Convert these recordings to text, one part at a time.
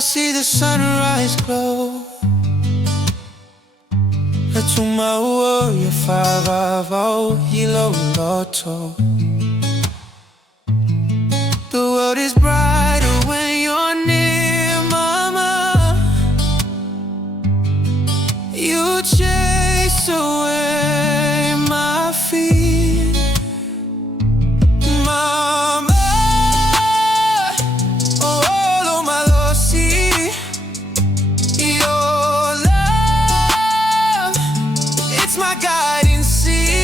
I see the sunrise glow. Natuma warrior faravo hilo loto. The world is brighter when you're near, mama. You chase away my fear, mama. Oh, my Lord, see your love. It's my guiding sea.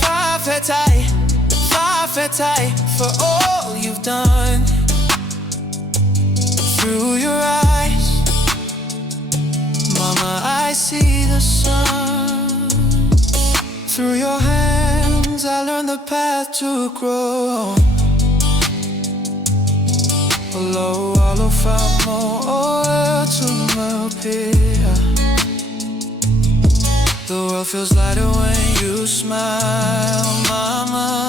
Far for all you've done. Through your eyes, mama, I see the sun. Through your hands, I learned the path to grow. Alo famo to melpia. The world feels lighter when you smile, mama.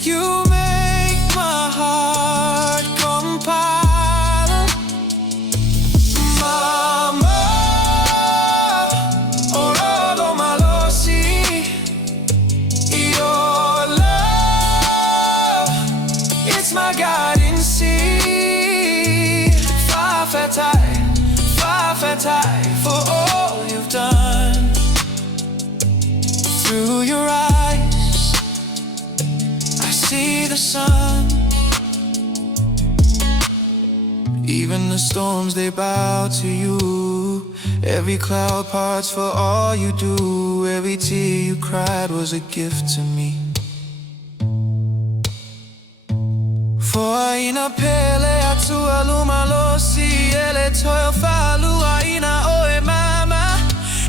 You make my heart compile, mama. Oh, my Lord, see your love. It's my guiding sea. Far for all you've done. Through your eyes, I see the sun. Even the storms, they bow to you. Every cloud parts for all you do. Every tear you cried was a gift to me. For aina pele atu aluma losi ele toil falu aina oe mama.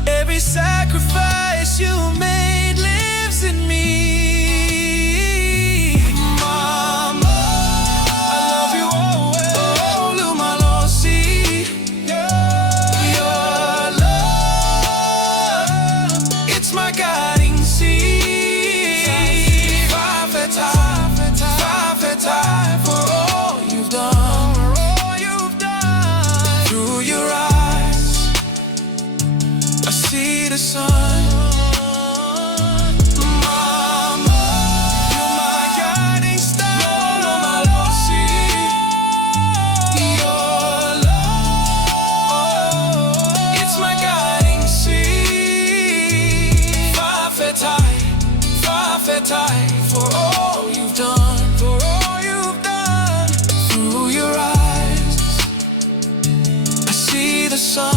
Every sacrifice you made lives in me, mama. I love you always. Oh, luma losi, your love. It's my guiding sea. For all you've done. Through your eyes, I see the sun. Mama, you're my guiding star. My Lord, see your love. It's my guiding sea. Far for all you've done. Through your eyes, I see the sun.